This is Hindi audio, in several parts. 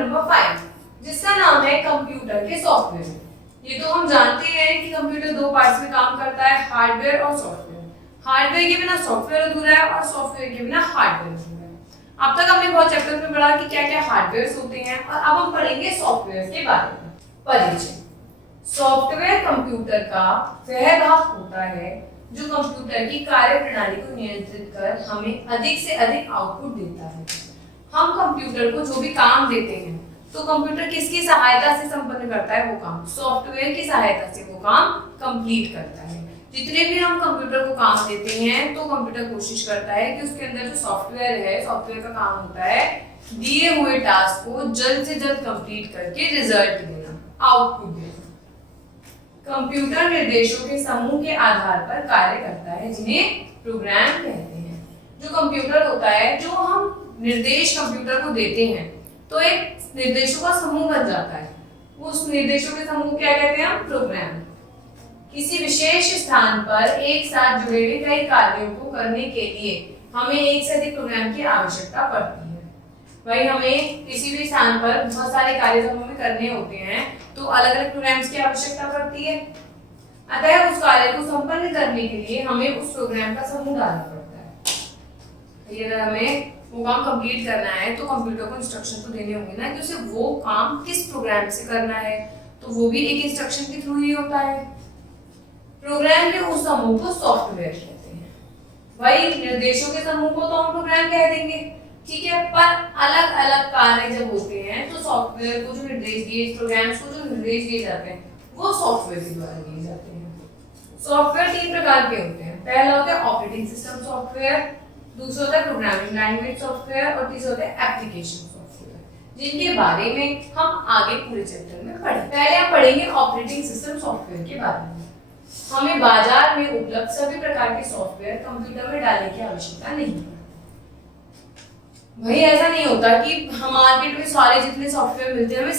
नंबर 5 जिसका नाम है कंप्यूटर के सॉफ्टवेयर। ये तो हम जानते हैं कि कंप्यूटर दो पार्ट्स में काम करता है, हार्डवेयर और सॉफ्टवेयर। हार्डवेयर के बिना सॉफ्टवेयर अधूरा है और सॉफ्टवेयर के बिना हार्डवेयर अधूरा है। अब तक हमने बहुत चैप्टर में पढ़ा कि क्या क्या हार्डवेयर होते हैं और अब हम पढ़ेंगे सॉफ्टवेयर के बारे में। परिचय। सॉफ्टवेयर कंप्यूटर का वह भाग होता है जो कंप्यूटर की कार्य प्रणाली को नियंत्रित कर हमें अधिक से अधिक आउटपुट देता है। हम कंप्यूटर को जो भी काम देते हैं तो कंप्यूटर किसकी सहायता से संपन्न करता है वो काम? सॉफ्टवेयर की सहायता से वो काम कंप्लीट करता है। जितने भी हम कंप्यूटर को काम देते हैं तो कंप्यूटर कोशिश करता है कि उसके अंदर जो सॉफ्टवेयर है, सॉफ्टवेयर का काम होता है दिए हुए टास्क को जल्द से जल्द कंप्लीट करके रिजल्ट देना, आउटपुट देना। कंप्यूटर निर्देशों के समूह के आधार पर कार्य करता है जिन्हें प्रोग्राम कहते हैं। जो कंप्यूटर होता है, जो हम निर्देश कंप्यूटर को देते हैं तो एक निर्देशों का समूह बन जाता है। उस निर्देशों के समूह क्या कहते हैं हम? प्रोग्राम। किसी विशेष स्थान पर एक साथ जुड़े हुए कई कार्यों को करने के लिए हमें एक से अधिक प्रोग्राम की आवश्यकता पड़ती है। भाई हमें किसी भी स्थान पर बहुत सारे कार्य जब हमें करने होते हैं तो अलग अलग प्रोग्राम्स की आवश्यकता पड़ती है। अतः उस कार्य को संपन्न करने के लिए हमें उस प्रोग्राम का समूह डालना पड़ता है। अगर हमें वो काम कंप्लीट करना है तो कंप्यूटर को इंस्ट्रक्शन तो देने होंगे ना कि उसे वो काम किस प्रोग्राम से करना है, तो वो भी एक इंस्ट्रक्शन के थ्रू ही होता है। प्रोग्राम के उस समूह को सॉफ्टवेयर कहते हैं। वही निर्देशों के समूह को तो हम प्रोग्राम कह देंगे, ठीक है, पर अलग अलग कार्य जब होते हैं तो सॉफ्टवेयर को जो निर्देश दिए, प्रोग्राम्स को जो निर्देश दिए जाते हैं वो सॉफ्टवेयर के द्वारा दिए जाते हैं। सॉफ्टवेयर 3 प्रकार के होते हैं। पहला होता है ऑपरेटिंग सिस्टम सॉफ्टवेयर, दूसरा होता है प्रोग्रामिंग लैंग्वेज सॉफ्टवेयर और तीसरा होता है एप्लीकेशन सॉफ्टवेयर, जिनके बारे में हम आगे पूरे चैप्टर में पढ़ेंगे। पहले हम पढ़ेंगे ऑपरेटिंग सिस्टम सॉफ्टवेयर के बारे में। हमें बाजार में उपलब्ध सभी प्रकार के सॉफ्टवेयर कंप्यूटर में डालने की आवश्यकता नहीं है। भाई ऐसा नहीं होता कि हम मार्केट में सारे जितने सॉफ्टवेयर मिलते हैं हमें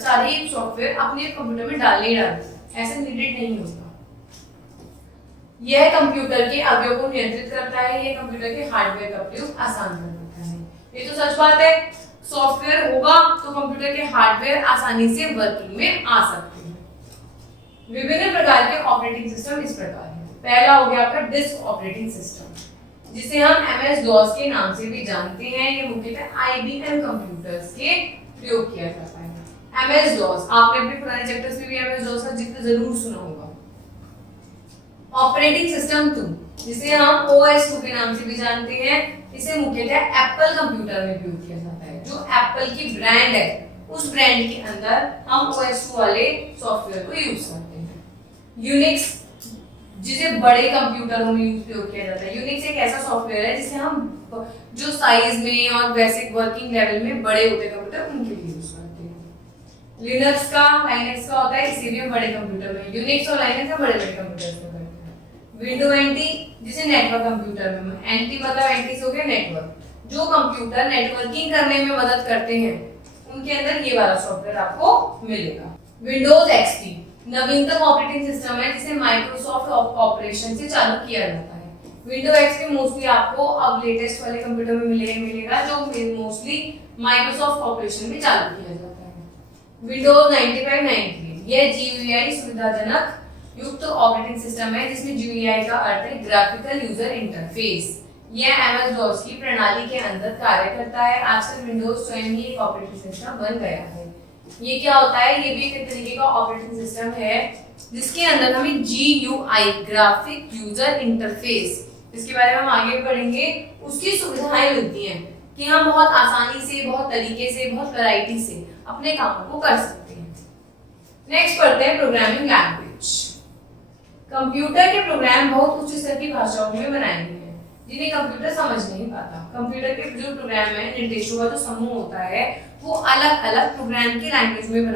सारे ही सॉफ्टवेयर अपने कंप्यूटर में डालने ही डालते हैं, ऐसा नीडेड नहीं होता। यह कंप्यूटर के अवयव को नियंत्रित करता है, यह कंप्यूटर के हार्डवेयर का प्रयोग आसान कर देता है। ये तो सच बात है, सॉफ्टवेयर होगा तो कंप्यूटर के हार्डवेयर आसानी से वर्किंग में आ सकते हैं। विभिन्न प्रकार के ऑपरेटिंग सिस्टम इस प्रकार हैं। पहला हो गया आपका डिस्क ऑपरेटिंग सिस्टम, जिसे हम MS-DOS के नाम से भी जानते हैं। ये मुख्यतः IBM कंप्यूटर्स के प्रयोग किया जाता है। MS-DOS आपने अपने पुराने चैप्टर्स में भी MS-DOS का जिक्र जरूर सुना होगा। ऑपरेटिंग सिस्टम 2 जिसे हम OS2 के नाम से भी जानते हैं, इसे मुख्यतः एप्पल कंप्यूटर में प्रयोग किया जाता है। जो एप्पल की ब्रांड है उस ब्रांड के अंदर हम OS2 वाले सॉफ्टवेयर को यूज करते हैं। यूनिक्स जिसे बड़े कंप्यूटरों में प्रयोग किया जाता है। यूनिक्स एक ऐसा सॉफ्टवेयर है जिसे हम जो साइज में और बेसिक वर्किंग लेवल में बड़े होते हैं कंप्यूटर उनके लिए यूज करते हैं। लिनक्स का होता है, इसे भी हम बड़े कंप्यूटर में, यूनिक्स और लाइनक्स का बड़े कंप्यूटर में करते हैं। विंडो NT जिसे नेटवर्क कंप्यूटर में, NT मतलब NT से हो गया नेटवर्क, जो कंप्यूटर नेटवर्किंग करने में मदद करते हैं उनके अंदर ये वाला सॉफ्टवेयर आपको मिलेगा। विंडोज XP नवीनतम ऑपरेटिंग सिस्टम है जिसे माइक्रोसॉफ्ट कॉर्पोरेशन से चालू किया जाता है। विंडोज XP मोस्टली आपको अब लेटेस्ट वाले कंप्यूटर में मिलेगा जो मोस्टली माइक्रोसॉफ्ट कॉर्पोरेशन में चालू किया जाता है। विंडोज 95-93 यह GUI सुविधाजनक युक्त ऑपरेटिंग सिस्टम है जिसमें GUI का अर्थ है ग्राफिकल यूजर इंटरफेस। यह MS-DOS की प्रणाली के अंदर कार्य करता है। आजकल विंडोज स्वयं ही एक ऑपरेटिंग सिस्टम बन गया है। ये क्या होता है? ये भी एक तरीके का ऑपरेटिंग सिस्टम है जिसके अंदर हमें GUI ग्राफिक यूजर इंटरफेस, इसके बारे में हम आगे पढ़ेंगे, उसकी सुविधाएं मिलती हैं कि हम बहुत आसानी से, बहुत तरीके से, बहुत वैरायटी से अपने कामों को कर सकते हैं। नेक्स्ट पढ़ते हैं प्रोग्रामिंग लैंग्वेज। कंप्यूटर के प्रोग्राम बहुत उच्च स्तर की भाषाओं में बनाए गए हैं जिन्हें कंप्यूटर समझ नहीं पाता। कंप्यूटर के जो प्रोग्राम है, निर्देशों का जो समूह होता है वो अलग अलग प्रोग्राम की लैंग्वेज में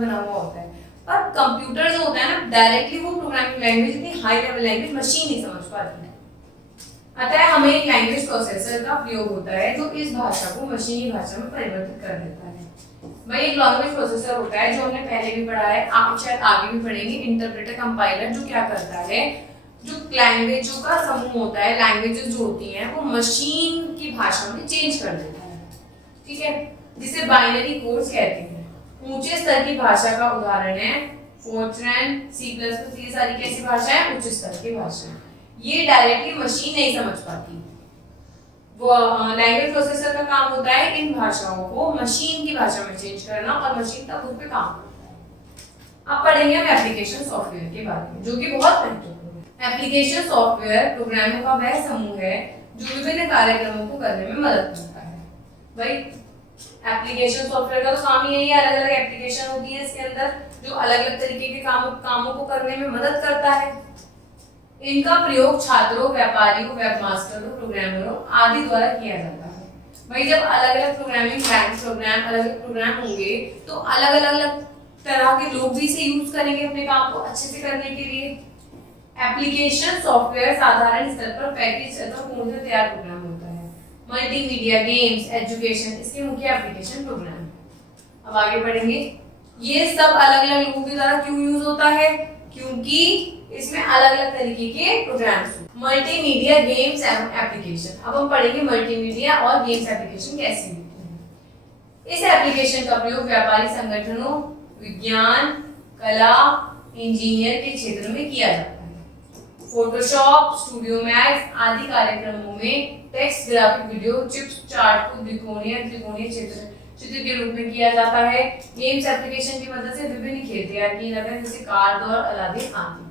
बना हुआ होता है। पर कंप्यूटर जो होता है ना, डायरेक्टली वो प्रोग्रामिंग लैंग्वेज, इतनी हाई लेवल लैंग्वेज मशीन नहीं समझ पाती है। अतः हमें एक लैंग्वेज प्रोसेसर का प्रयोग होता है जो इस भाषा को मशीनी भाषा में परिवर्तित कर देता है। वही एक लैंग्वेज प्रोसेसर होता है जो हमने पहले भी पढ़ा है, आप शायद आगे भी पढ़ेंगे। इंटरप्रेटर कंपाइलर जो क्या करता है, जो लैंग्वेजों का समूह होता है, लैंग्वेजेस जो होती हैं वो मशीन की भाषा में चेंज कर देता है। ठीक है, जिसे बाइनरी कोड्स कहते हैं। ऊंचे स्तर की भाषा का उदाहरण है फोर्ट्रैन, C++। ये सारी कैसी भाषा है? उच्च स्तर की भाषा है। ये डायरेक्टली मशीन नहीं समझ पाती। वो लैंग्वेज प्रोसेसर का काम होता है इन भाषाओं को मशीन की भाषा में चेंज करना, और मशीन तब उस पे काम करता है। अब पढ़ेंगे हम एप्लीकेशन सॉफ्टवेयर के बारे में, जो कि बहुत महत्वपूर्ण है। एप्लीकेशन सॉफ्टवेयर प्रोग्रामों का वह समूह है जो विभिन्न कार्यक्रमों को करने में मदद करता है। भाई एप्लीकेशन सॉफ्टवेयर का तो काम ही यही है, अलग अलग एप्लीकेशन होती है इसके अंदर जो अलग अलग तरीके के कामों को करने में मदद करता है। इनका प्रयोग छात्रों, व्यापारियों, वेबमास्टरों, प्रोग्रामरों आदि द्वारा किया जाता है। भाई जब अलग अलग प्रोग्रामिंग लैंग्वेज प्रोग्राम, अलग अलग प्रोग्राम होंगे तो अलग अलग तरह के लोग भी इसे यूज करेंगे अपने काम को अच्छे से करने के लिए। एप्लीकेशन सॉफ्टवेयर साधारण स्तर पर पैकेज अथवा पूर्णतः तैयार प्रोग्राम होता है। मल्टीमीडिया, गेम्स, एजुकेशन इसके मुख्य एप्लीकेशन प्रोग्राम है। अब आगे पढ़ेंगे। ये सब अलग अलग लोगों के द्वारा क्यों यूज होता है? क्योंकि इसमें अलग अलग तरीके के programs. Multimedia, games and application. अब हम पढ़ेंगे मल्टीमीडिया और गेम्स एप्लीकेशन कैसे होते हैं। इस एप्लीकेशन का प्रयोग व्यापारी संगठनों, विज्ञान, कला, इंजीनियर के क्षेत्र में किया जाता है। फोटोशॉप, स्टूडियो मैक्स आदि कार्यक्रमों में text, graphic, video, chips, chart को त्रिकोणीय चित्र के रूप में किया जाता है। गेम्स एप्लीकेशन की मदद से विभिन्न खेल तैयार किए जाते हैं, जैसे कार दौड़, अलादीन आदि।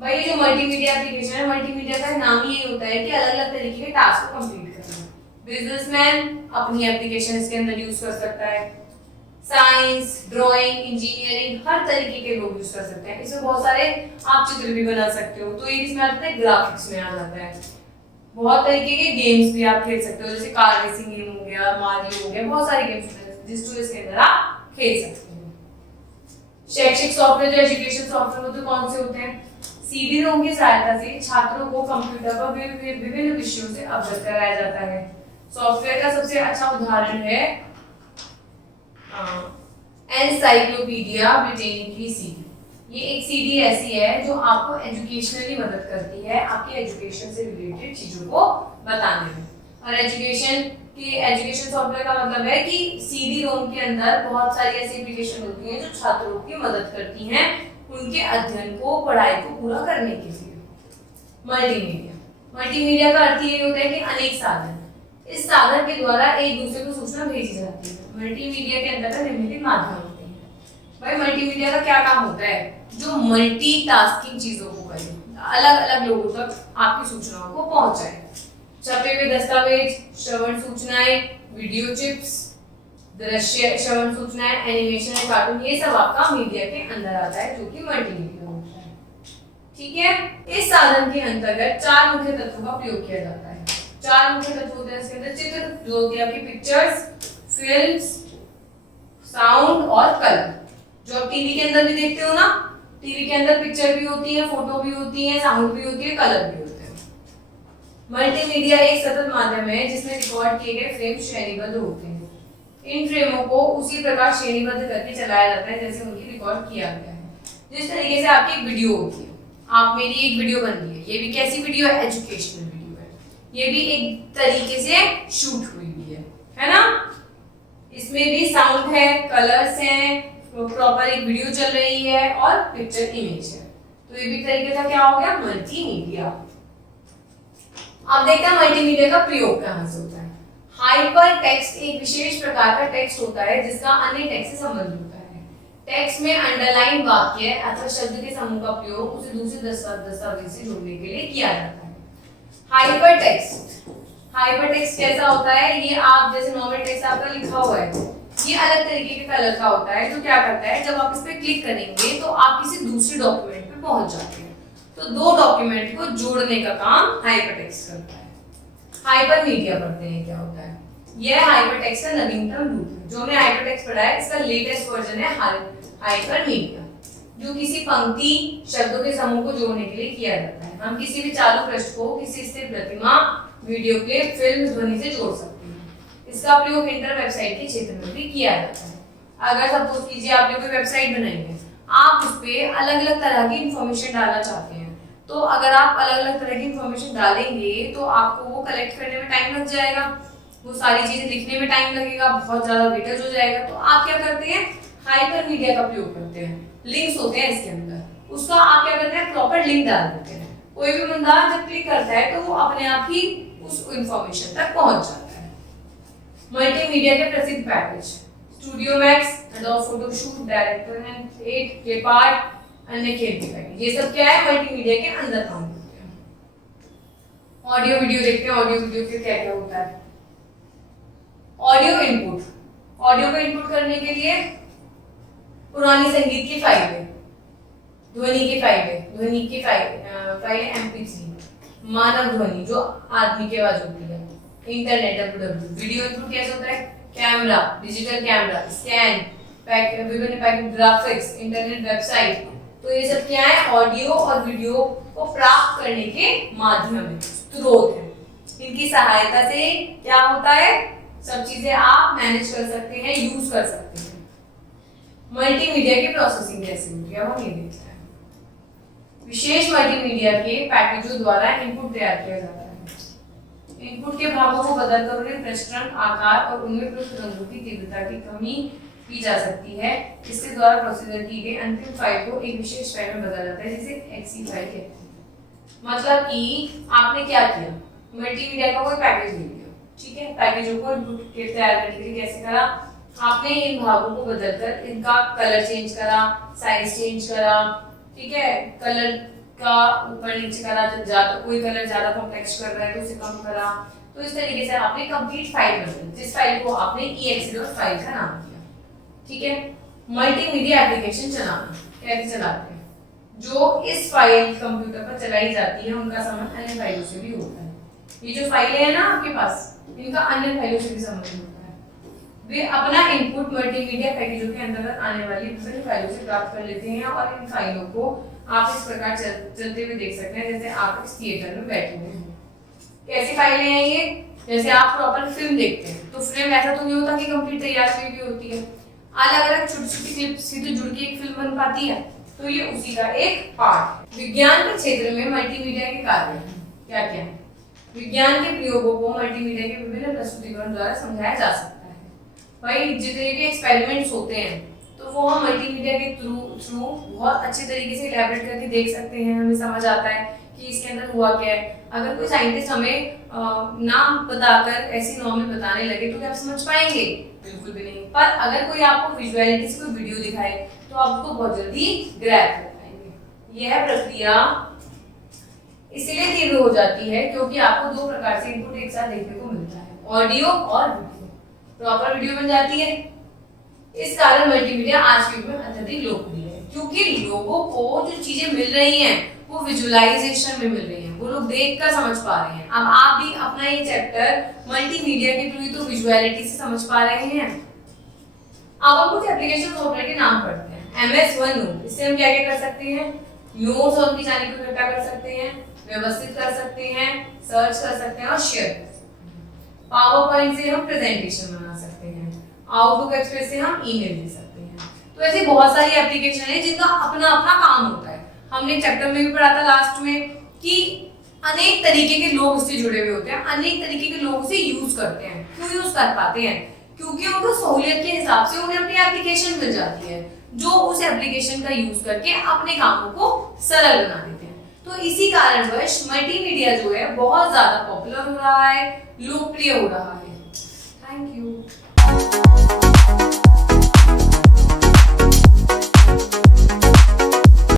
भाई जो मल्टीमीडिया एप्लीकेशन है, मल्टीमीडिया का नाम ही ये होता है कि अलग अलग तरीके के टास्क को कंप्लीट करना। बिजनेसमैन अपनी एप्लीकेशन इसके अंदर यूज कर सकता है। साइंस, ड्राइंग, इंजीनियरिंग हर तरीके के लोग यूज कर सकते हैं। इसमें बहुत सारे आप चित्र भी बना सकते हो, तो ये इसमें आता है ग्राफिक्स में आ जाता है। बहुत तरीके के गेम्स भी आप खेल सकते हो, जैसे कार रेसिंग गेम हो गया, मारियो हो गया, बहुत सारे गेम्स होते हैं जिसको इसके अंदर आप खेल सकते हो। शैक्षिक सॉफ्टवेयर जो एजुकेशन सॉफ्टवेयर होते हैं कौन से होते हैं? CD-ROM की सहायता से छात्रों को कंप्यूटर पर विभिन्न विषयों से अवगत कराया जाता है। सॉफ्टवेयर का सबसे अच्छा उदाहरण है एनसाइक्लोपीडिया ब्रिटानिका CD। ये एक CD ऐसी है जो आपको एजुकेशनली मदद करती है, आपके एजुकेशन से रिलेटेड चीजों को बताने में। और एजुकेशन सॉफ्टवेयर का मतलब है कि CD-ROM के अंदर बहुत सारी ऐसी एप्लीकेशन होती हैं जो छात्रों की मदद करती हैं उनके अध्ययन को, पढ़ाई को पूरा करने के लिए। मल्टीमीडिया का अर्थ ये होता है कि अनेक साधन, इस साधन के द्वारा एक दूसरे को सूचना भेजी जाती है। मल्टीमीडिया के अंदर निम्नलिखित माध्यम होते हैं। भाई मल्टीमीडिया का क्या काम होता है? जो मल्टीटास्किंग चीजों को करे, अलग अलग लोगों तक आपकी सूचनाओं को पहुंचाए। छपे हुए दस्तावेज, श्रवण सूचनाएं, वीडियो चिप्स, दृश्य श्रवण सूचनाएं, एनिमेशन और कार्टून, ये सब आपका मीडिया के अंदर आता है, जो कि मल्टीमीडिया होता है। ठीक है। इस साधन के अंतर्गत 4 मुख्य तत्वों का प्रयोग किया जाता है। 4 मुख्य तत्व होते हैं इसके अंदर। चित्र जो होती है आपकी पिक्चर्स, फिल्म्स, साउंड और कलर, जो आप टीवी के अंदर भी देखते हो ना, टीवी के अंदर पिक्चर भी होती है, फोटो भी होती है, साउंड भी होती है, कलर भी होते हैं। मल्टीमीडिया एक सतत माध्यम है जिसमें रिकॉर्ड किए गए फ्रेम श्रेणीबद्ध होते हैं। इन फ्रेमों को उसी प्रकार श्रेणीबद्ध करके चलाया जाता है जैसे उनकी रिकॉर्ड किया गया है। जिस तरीके से आपकी एक वीडियो होती है, आप मेरी एक वीडियो बन रही है, ये भी कैसी वीडियो है? एजुकेशनल वीडियो है। ये भी एक तरीके से शूट हुई हुई है ना? इसमें भी साउंड है, कलर्स हैं, प्रॉपर एक वीडियो चल रही है और पिक्चर इमेज है, तो ये भी तरीके से क्या हो गया? मल्टीमीडिया। अब देखते हैं मल्टीमीडिया का प्रयोग कहाँ से होता है। हाइपर टेक्स्ट एक विशेष प्रकार का टेक्स्ट होता है जिसका अन्य टेक्स्ट से संबंध होता है। टेक्स्ट में अंडरलाइन वाक्य अथवा शब्द के समूह का प्रयोग उसे दूसरे दस्तावेज से जोड़ने के लिए किया जाता है। हाइपर टेक्स्ट कैसा होता है? ये आप जैसे नॉर्मल टेक्स्ट आपका लिखा हुआ है, ये अलग तरीके के कलर का होता है, जो क्या करता है जब आप इस पे क्लिक करेंगे तो आप किसी दूसरे डॉक्यूमेंट पे पहुंच जाते हैं, तो 2 डॉक्यूमेंट को जोड़ने का काम हाइपर टेक्स्ट करता है। हाइपरमीडिया पढ़ते हैं क्या होता है? यह हाइपर टेक्स्ट का नवीनतम रूप है। जो हमने हाइपर टेक्स्ट पढ़ा है इसका लेटेस्ट वर्जन है हाइपरमीडिया, जो किसी पंक्ति शब्दों के समूह को जोड़ने के लिए किया जाता है। हम किसी भी चालू पृष्ठ को किसी स्थिर प्रतिमा, वीडियो क्लिप, फिल्म, ध्वनि से जोड़ सकते हैं। इसका प्रयोग इंटर वेबसाइट के क्षेत्र में भी किया जाता है। अगर सपोज कीजिए आपने कोई वेबसाइट बनाई है, आप उस पे अलग अलग तरह की इंफॉर्मेशन डालना चाहते हैं, तो अगर आप अलग अलग तरह की इंफॉर्मेशन डालेंगे तो आपको वो कलेक्ट करने में टाइम लग जाएगा। वो सारी चीजें लिखने में टाइम लगेगा, बहुत ज्यादा वेटेज हो जाएगा। तो आप क्या करते हैं, हाइपर मीडिया का प्रयोग करते हैं। लिंक्स होते हैं इसके अंदर, उसका आप क्या करते हैं, प्रॉपर लिंक डाल देते हैं। कोई भी बंदा जब क्लिक करता है तो वो अपने आप ही उस इंफॉर्मेशन तक पहुंच जाता है। मल्टीमीडिया के प्रसिद्ध package studio max, adobe photoshoot, director and 8, clip art, अन्य खेल के पैकेज, ये सब क्या है, मल्टीमीडिया के अंदर काम करते हैं। ऑडियो वीडियो देखते हैं, ऑडियो वीडियो के क्या क्या होता है। ऑडियो इनपुट, ऑडियो को इनपुट करने के लिए पुरानी संगीत की फाइलें, ध्वनि की फाइलें, ध्वनि की फाइलें MP3, मानव ध्वनि जो आदमी की आवाज होती है, इंटरनेट WWW, वीडियो इनपुट कैसे होता है, कैमरा, डिजिटल कैमरा, स्कैन, विभिन्न पैकेज, ग्राफिक्स, इंटरनेट वेबसाइट। तो ये सब क्या है, ऑडियो और वीडियो को प्राप्त करने के माध्यम है, स्रोत है। इनकी सहायता से क्या होता है, सब चीजें आप मैनेज कर सकते हैं, यूज कर सकते हैं। मल्टीमीडिया की प्रोसेसिंग कैसे होती है, हम ये देखते हैं। विशेष मल्टीमीडिया के पैकेजों द्वारा इनपुट तैयार किया जाता है। इनपुट के भागों को बदलकर उन्हें पृष्ठरंग, आकार और उनमें पृष्ठ रंगों की तीव्रता की कमी की जा सकती है। इसके द्वारा प्रोसीजर की गई अंतिम फाइल को एक विशेष फाइल में बदला जाता है, जिसे एक्सी फाइल कहते हैं। मतलब कि आपने क्या किया, मल्टीमीडिया का कोई पैकेज ले लिया, ठीक है, पैकेजों को इनपुट के तैयार करने के लिए कैसे करा, आपने इन भागों को बदलकर इनका कलर चेंज करा, साइज चेंज करा, ठीक है, कलर का ऊपर नीचे करा, जब ज्यादा कोई कलर ज्यादा कॉम्प्लेक्स कर रहा है तो उसे कम करा। तो इस तरीके से आपने कंप्लीट फाइल बदली, जिस फाइल को आपने exe फाइल का नाम दिया, ठीक है। मल्टीमीडिया एप्लीकेशन चलाना कैसे चलाते हैं, जो इस फाइल कंप्यूटर पर चलाई जाती है उनका संबंध अन्य फाइलों से भी होता है। ये जो फाइलें हैं ना आपके पास, इनका अन्य फाइलों से भी संबंध होता है। वे अपना इनपुट मल्टीमीडिया पैकेजों के अंतर्गत आने वाली विभिन्न फाइलों से प्राप्त कर लेते हैं और इन फाइलों को आप इस प्रकार चलते हुए देख सकते हैं, जैसे आप इस थिएटर में बैठे हुए हैं। कैसी फाइलें हैं ये, जैसे आप प्रॉपर फिल्म देखते हैं तो फिल्म ऐसा तो नहीं होता कि कंप्लीट तैयार हुई होती है, अलग अलग छोटी छोटी क्लिप से तो जुड़ के एक फिल्म बन पाती है। तो ये उसी का एक पार्ट है। विज्ञान के क्षेत्र में मल्टीमीडिया के कार्य क्या क्या है। विज्ञान के प्रयोगों को मल्टीमीडिया के विभिन्न प्रस्तुतिकरण द्वारा समझाया जा सकता है। भाई जितने भी एक्सपेरिमेंट्स होते हैं तो वो हम मल्टीमीडिया के थ्रू बहुत अच्छे तरीके से इलैबोरेट करके देख सकते हैं, हमें समझ आता है कि इसके अंदर हुआ क्या है। अगर कोई साइंटिस्ट हमें नाम बताकर ऐसी नॉर्मल बताने लगे तो क्या आप समझ पाएंगे, बिल्कुल भी नहीं। पर अगर कोई आपको विजुअलिटी से कोई वीडियो दिखाए तो आप उसको बहुत जल्दी ग्रैब कर पाएंगे। यह प्रक्रिया इसलिए तीव्र हो जाती है क्योंकि आपको दो प्रकार से इनपुट एक साथ देखने को मिलता है, ऑडियो और वीडियो। प्रॉपर वीडियो बन जाती है। इस कारण मल्टीमीडिया आज के युग में अत्यधिक लोकप्रिय है, क्योंकि लोगों को जो चीजें मिल रही हैं वो विजुअलाइजेशन में मिल रही हैं, वो लोग देखकर समझ पा रहे हैं। अब आप भी अपना ये चैप्टर मल्टीमीडिया के थ्रू तो विजुअलिटी से समझ पा रहे हैं। अब हम कुछ एप्लीकेशन सॉफ्टवेयर के नाम पढ़ते हैं। MS Word नोट, इससे हम क्या क्या कर सकते हैं, नोट्स और उनकी जानकारी को इकट्ठा कर सकते हैं, व्यवस्थित कर सकते हैं, सर्च कर सकते हैं और शेयर कर सकते हैं। पावर पॉइंट से हम प्रेजेंटेशन बना सकते हैं, आउटलुक एक्सप्रेस से हम ईमेल दे सकते हैं। तो ऐसी बहुत सारी एप्लीकेशन है जिनका अपना अपना काम होता है। हमने चैप्टर में भी पढ़ा था लास्ट में कि अनेक तरीके के लोग उससे जुड़े हुए होते हैं, अनेक तरीके के लोग उसे यूज करते हैं। क्यों यूज कर पाते हैं, क्योंकि उनको सहूलियत के हिसाब से उन्हें अपनी एप्लीकेशन मिल जाती है जो उस एप्लीकेशन का यूज करके अपने कामों को सरल बना देते हैं। तो इसी कारणवश मल्टीमीडिया जो है बहुत ज्यादा पॉपुलर हो रहा है, लोकप्रिय हो रहा है। Thank you.